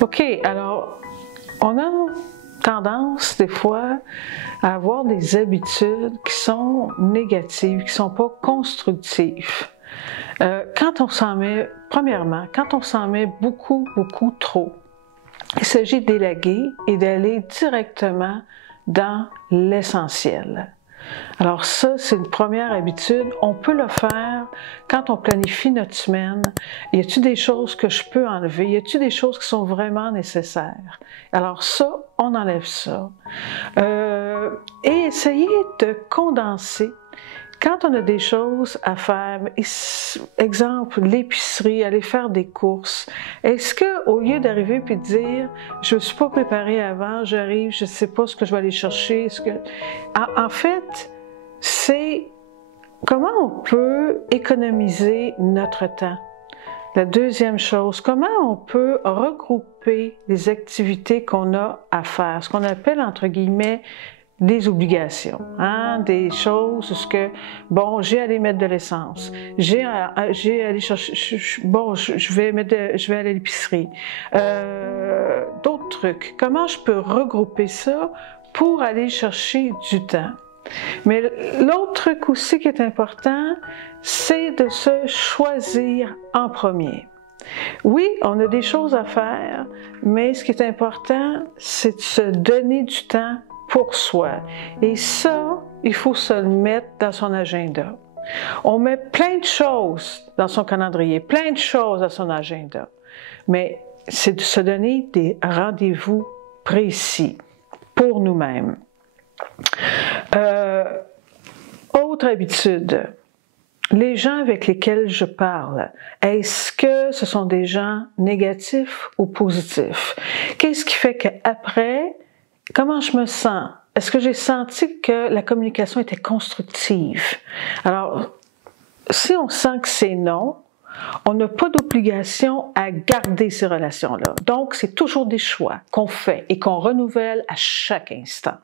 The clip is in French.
OK, alors, on a tendance des fois à avoir des habitudes qui sont négatives, qui ne sont pas constructives. Quand on s'en met, premièrement, quand on s'en met beaucoup trop, il s'agit d'élaguer et d'aller directement dans l'essentiel. Alors ça, c'est une première habitude. On peut le faire quand on planifie notre semaine. Y a-t-il des choses que je peux enlever? Y a-t-il des choses qui sont vraiment nécessaires? Alors ça, on enlève ça. Et essayer de condenser. Quand on a des choses à faire, exemple l'épicerie, aller faire des courses, est-ce qu'au lieu d'arriver et de dire « je ne me suis pas préparée avant, j'arrive, je ne sais pas ce que je vais aller chercher », en fait, c'est comment on peut économiser notre temps. La deuxième chose, comment on peut regrouper les activités qu'on a à faire, ce qu'on appelle entre guillemets des obligations, hein, des choses, ce que, bon, j'ai à aller mettre de l'essence, j'ai à aller chercher, bon, je vais aller à l'épicerie, d'autres trucs. Comment je peux regrouper ça pour aller chercher du temps? Mais l'autre truc aussi qui est important, c'est de se choisir en premier. Oui, on a des choses à faire, mais ce qui est important, c'est de se donner du temps pour soi. Et ça, il faut se le mettre dans son agenda. On met plein de choses dans son calendrier, plein de choses dans son agenda, mais c'est de se donner des rendez-vous précis pour nous-mêmes. Autre habitude, les gens avec lesquels je parle, est-ce que ce sont des gens négatifs ou positifs? Qu'est-ce qui fait qu'après, comment je me sens? Est-ce que j'ai senti que la communication était constructive? Alors, si on sent que c'est non, on n'a pas d'obligation à garder ces relations-là. Donc, c'est toujours des choix qu'on fait et qu'on renouvelle à chaque instant.